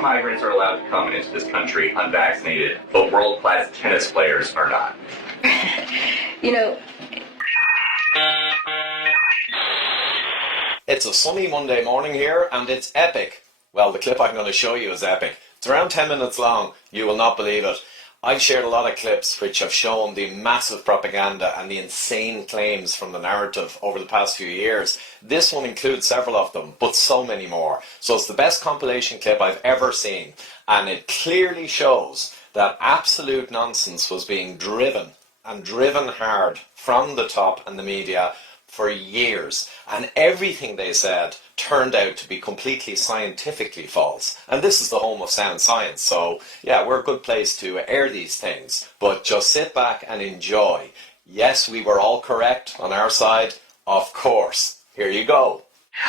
migrants are allowed to come into this country unvaccinated, but world-class tennis players are not. You know... It's a sunny Monday morning here, and it's epic. Well, the clip I'm going to show you is epic. It's around 10 minutes long. You will not believe it. I've shared a lot of clips which have shown the massive propaganda and the insane claims from the narrative over the past few years. This one includes several of them, but so many more. So it's the best compilation clip I've ever seen, and it clearly shows that absolute nonsense was being driven, and driven hard, from the top and the media for years, and everything they said turned out to be completely scientifically false. And this is the home of sound science, so yeah, we're a good place to air these things, but just sit back and enjoy. Yes, we were all correct on our side, of course. Here you go.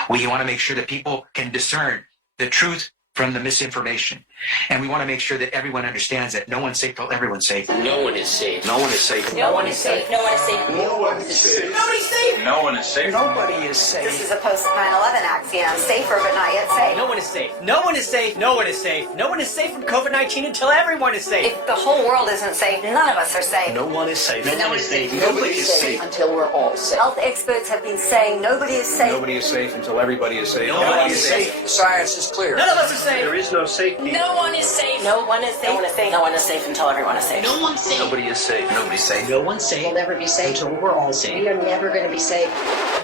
We want to make sure that people can discern the truth from the misinformation. And we want to make sure that everyone understands that no one's safe till everyone's safe. No one is safe. No one is safe. No one is safe. No one is safe. No one is safe. Nobody's safe. No one is safe. Nobody is safe. This is a post 9/11 axiom. Safer, but not yet safe. No one is safe. No one is safe. No one is safe. No one is safe from COVID-19 until everyone is safe. If the whole world isn't safe, none of us are safe. No one is safe. No one is safe. Nobody is safe until we're all safe. Health experts have been saying nobody is safe. Nobody is safe until everybody is safe. Nobody is safe. Science is clear. None of us are safe. There is no safety. No one is safe. No one is safe. No one is safe. No one is safe until everyone is safe. No one's safe. Nobody is safe. Nobody's safe. No one's safe. We'll never be safe until we're all safe. We are never going to be safe.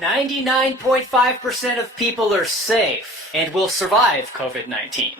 99.5% of people are safe and will survive COVID-19.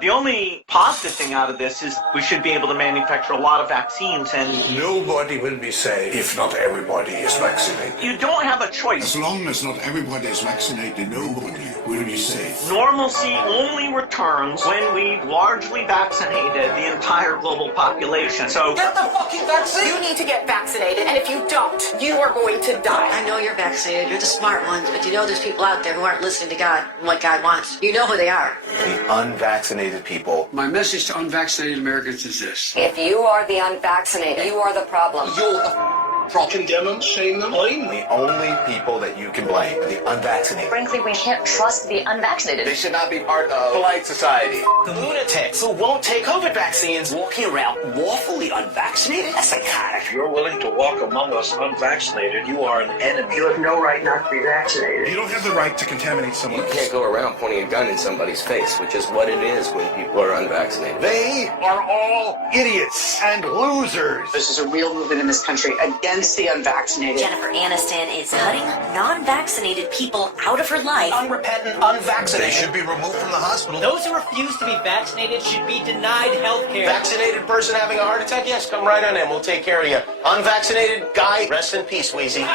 The only positive thing out of this is we should be able to manufacture a lot of vaccines, and nobody will be safe if not everybody is vaccinated. you don't have a choice. As long as not everybody is vaccinated, nobody will be safe. Normalcy only returns when we've largely vaccinated the entire global population. So Get the fucking vaccine! You need to get vaccinated, and if you don't, you are going to die. I know you're vaccinated. You're the smart ones, but you know there's people out there who aren't listening to God and what God wants. You know who they are. The unvaccinated people. My message to unvaccinated Americans is this. If you are the unvaccinated, you are the problem. You're the Condemn them, shame them, blame them. The only people that you can blame are the unvaccinated. Frankly, we can't trust the unvaccinated. They should not be part of polite society. The lunatics who won't take COVID vaccines walking around lawfully unvaccinated? That's psychotic. If you're willing to walk among us unvaccinated, you are an enemy. You have no right not to be vaccinated. You don't have the right to contaminate someone You else. can't go around pointing a gun in somebody's face, which is what it is when people are unvaccinated. They are all idiots and losers. This is a real movement in this country against the unvaccinated. Jennifer Aniston is cutting non-vaccinated people out of her life. Unrepentant, unvaccinated. They should be removed from the hospital. Those who refuse to be vaccinated should be denied health care. Vaccinated person having a heart attack? Yes, come right on in. We'll take care of you. Unvaccinated guy, rest in peace, Wheezy.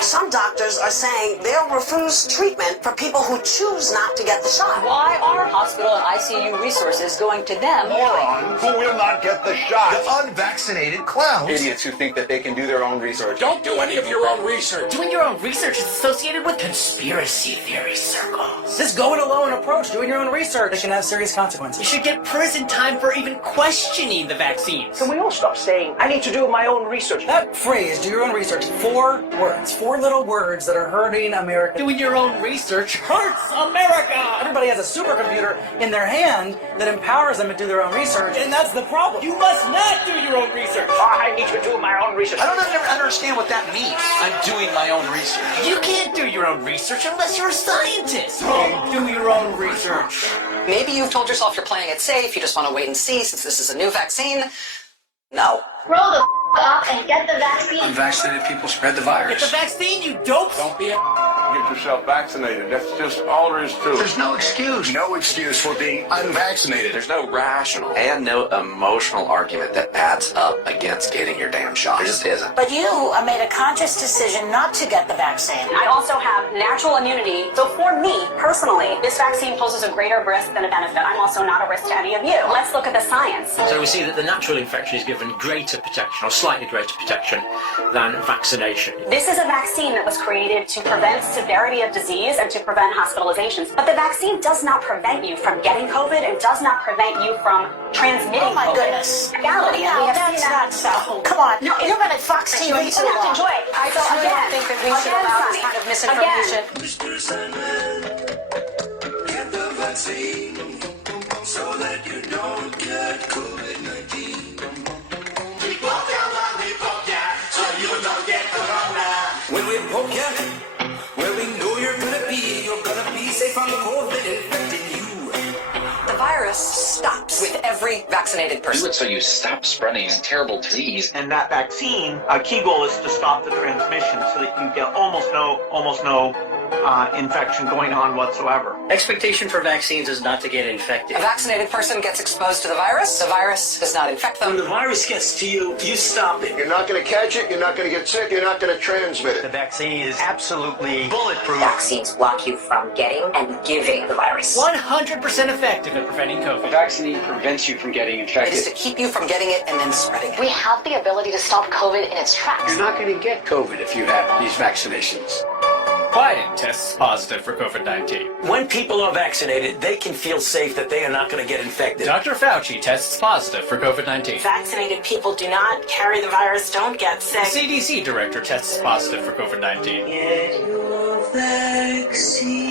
Some doctors are saying they'll refuse treatment for people who choose not to get the shot. Why are hospital and ICU resources going to them? Morons who will not get the shot. The unvaccinated clowns. Idiots who think that they can do their own research. Don't do any of your own research. Doing your own research is associated with conspiracy theory circles. This go-it-alone approach, doing your own research, it can have serious consequences. You should get prison time for even questioning the vaccines. can we all stop saying, I need to do my own research? That phrase, do your own research, 4 words. 4 little words that are hurting America. Doing your own research hurts America! Everybody has a supercomputer in their hand that empowers them to do their own research, and that's the problem. You must not do your own research! I need to do my own research. I don't ever understand what that means. I'm doing my own research. You can't do your own research unless you're a scientist! Do your own research. Maybe you've told yourself you're playing it safe, you just want to wait and see since this is a new vaccine. No. Grow the up and get the vaccine. Unvaccinated people spread the Get virus. the vaccine, you dopes! Don't be a... Get yourself vaccinated. That's just all there is to it. There's no excuse. No excuse for being unvaccinated. There's no rational and no emotional argument that adds up against getting your damn shot. There just isn't. But you made a conscious decision not to get the vaccine. I also have natural immunity. So for me, personally, this vaccine poses a greater risk than a benefit. I'm also not a risk to any of you. Let's look at the science. So we see that the natural infection is given greater protection, or slightly greater protection, than vaccination. This is a vaccine that was created to prevent severity of disease and to prevent hospitalizations. But the vaccine does not prevent you from getting COVID and does not prevent you from transmitting COVID. Oh my goodness. Reality. No, We have that's seen not that. so. Come on. No, You've been at Fox TV you too have to long. enjoy it. I don't think that we should allow this kind of misinformation. Again. Get the vaccine. so that you don't get COVID-19. We poke ya while we poke ya, so you don't get corona. When we poke ya, where we know you're gonna be safe from COVID infecting you. The virus stops with every vaccinated person. Do it so you stop spreading this terrible disease. And that vaccine, a key goal is to stop the transmission so that you get almost no infection going on whatsoever. Expectation for vaccines is not to get infected. A vaccinated person gets exposed to the virus does not infect them. When the virus gets to you, you stop it. You're not going to catch it, you're not going to get sick, you're not going to transmit it. The vaccine is absolutely bulletproof. Vaccines block you from getting and giving the virus. 100% effective at preventing COVID. A vaccine prevents you from getting It infected. is to keep you from getting it and then spreading it. We have the ability to stop COVID in its tracks. You're not going to get COVID if you have these vaccinations. Biden tests positive for COVID-19. When people are vaccinated, they can feel safe that they are not going to get infected. Dr. Fauci tests positive for COVID-19. Vaccinated people do not carry the virus, don't get sick. CDC director tests positive for COVID-19. Get your vaccine.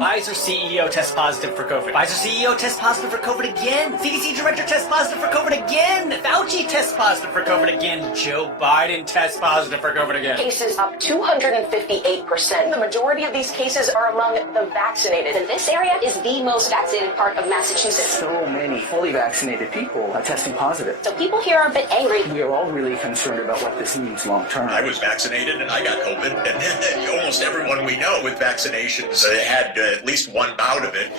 Pfizer CEO tests positive for COVID. Pfizer CEO tests positive for COVID again. CDC director tests positive for COVID again. Fauci tests positive for COVID again. Joe Biden tests positive for COVID again. Cases up 258%. The majority of these cases are among the vaccinated. And this area is the most vaccinated part of Massachusetts. So many fully vaccinated people are testing positive. So people here are a bit angry. We are all really concerned about what this means long term. I was vaccinated and I got COVID, and almost everyone we know with vaccinations had at least one bout of it.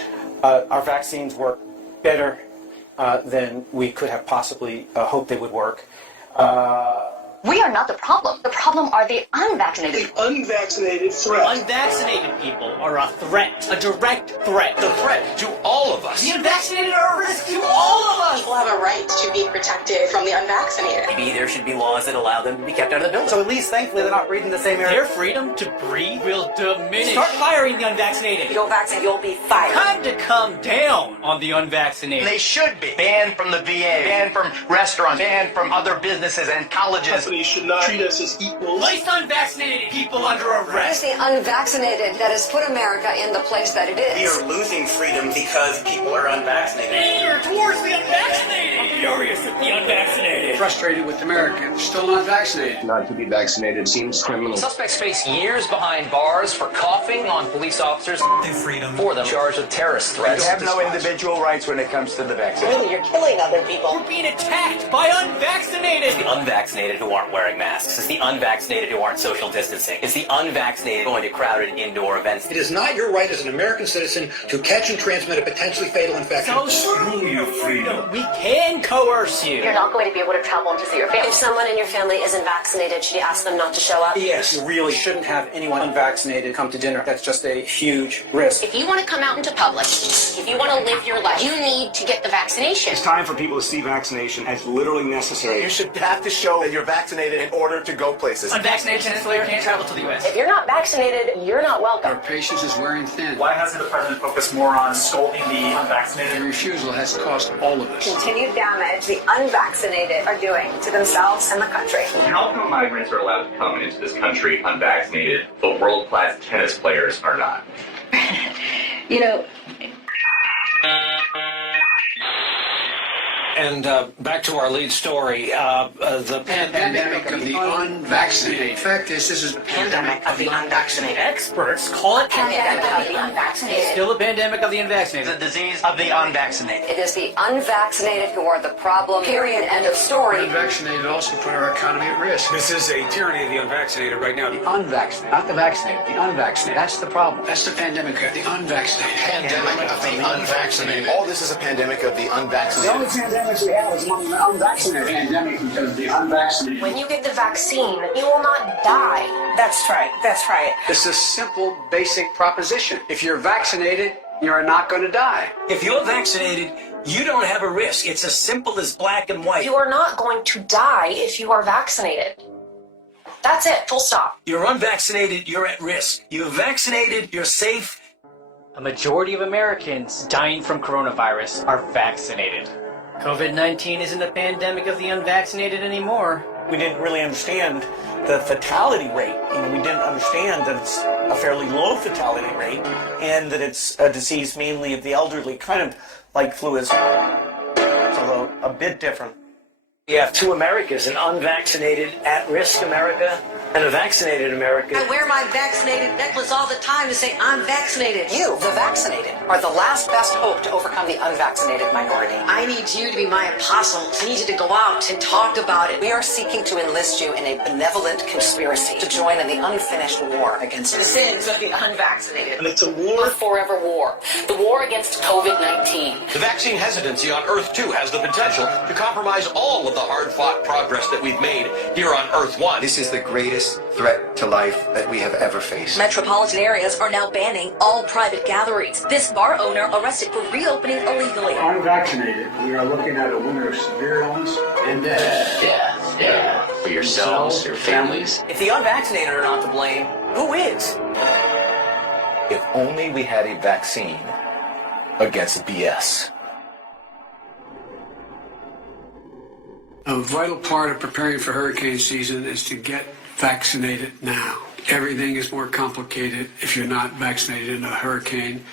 Our vaccines work better than we could have possibly hoped they would work. We are not the problem. The problem are the unvaccinated. The unvaccinated threat. Unvaccinated people are a threat, a direct threat. The threat to all of us. The unvaccinated are a risk to all of us. People have a right to be protected from the unvaccinated. Maybe there should be laws that allow them to be kept out of the building. So at least, thankfully, they're not breathing the same air. Their freedom to breathe will diminish. Start firing the unvaccinated. If you don't vaccinate, you'll be fired. Time to come down on the unvaccinated. They should be banned from the VA, banned from restaurants, banned from other businesses and colleges. Companies should not treat us as equals. Place unvaccinated people under It's arrest. the unvaccinated that has put America in the place that it We is. are losing freedom because people are unvaccinated. Anger towards the unvaccinated. I'm furious at the unvaccinated. Frustrated with Americans still not vaccinated. Not to be vaccinated seems criminal. Suspects face years behind bars for coughing on police officers. Freedom. For them charged with terrorist threats. You have no individual rights when it comes to the vaccine. Really, you're killing other people. We're being attacked by unvaccinated. The unvaccinated who aren't wearing masks. It's the unvaccinated who aren't social distancing. It's the unvaccinated going to crowded indoor events. It is not your right as an American citizen to catch and transmit a potentially fatal infection. So screw your freedom. We can coerce you. You're not going to be able to travel to see your family. If someone in your family isn't vaccinated, should you ask them not to show up? Yes, you really shouldn't have anyone unvaccinated come to dinner. That's just a huge risk. If you want to come out into public, if you want to live your life, you need to get the vaccination. It's time for people to see vaccination as literally necessary. You should have to show that you're vaccinated in order to go places. Unvaccinated tennis player can't travel to the U.S. If you're not vaccinated, you're not welcome. Our patience is wearing thin. Why hasn't the president focused more on scolding the unvaccinated? The refusal has cost all of us. Continued damage the unvaccinated are doing to themselves and the country. How come migrants are allowed to come into this country unvaccinated, but world-class tennis players are not? You know, And back to our lead story, the Pandemic of the unvaccinated. In fact, this is the Pandemic of the unvaccinated. Experts call it Pandemic of the unvaccinated. still a pandemic of the unvaccinated. The disease of the unvaccinated. It is the unvaccinated who are the problem. Period. End of story. unvaccinated also put our economy at risk. This is a tyranny of the unvaccinated right now. The unvaccinated, not the vaccinated, the unvaccinated. That's the problem. That's the pandemic of the unvaccinated. Pandemic of the unvaccinated. All this is a pandemic of the unvaccinated. pandemics we have is among the unvaccinated. Pandemic because of the unvaccinated. When you get the vaccine, you will not die. That's right. That's right. It's a simple, basic proposition. If you're vaccinated, you're not going to die. If you're vaccinated, you don't have a risk. It's as simple as black and white. You are not going to die if you are vaccinated. That's it. Full stop. You're unvaccinated, you're at risk. You're vaccinated, you're safe. A majority of Americans dying from coronavirus are vaccinated. COVID-19 isn't a pandemic of the unvaccinated anymore. We didn't really understand the fatality rate. We didn't understand that it's a fairly low fatality rate, and that it's a disease mainly of the elderly, kind of like flu is, although a bit different. You have two Americas, an unvaccinated, at-risk America, and a vaccinated America. I wear my vaccinated necklace all the time to say I'm vaccinated. You, the vaccinated, are the last best hope to overcome the unvaccinated minority. I need you to be my apostle. I need you to go out and talk about it. We are seeking to enlist you in a benevolent conspiracy to join in the unfinished war against the sins of the unvaccinated. And it's a war. A forever war. The war against COVID-19. The vaccine hesitancy on Earth 2 has the potential to compromise all of the hard-fought progress that we've made here on Earth 1. This is the greatest threat to life that we have ever faced. Metropolitan areas are now banning all private gatherings. This bar owner arrested for reopening illegally. Unvaccinated, we are looking at a winter of severe illness and death. Yeah. For yourselves, your families. If the unvaccinated are not to blame, who is? If only we had a vaccine against BS. A vital part of preparing for hurricane season is to get vaccinated now. Everything is more complicated if you're not vaccinated in a hurricane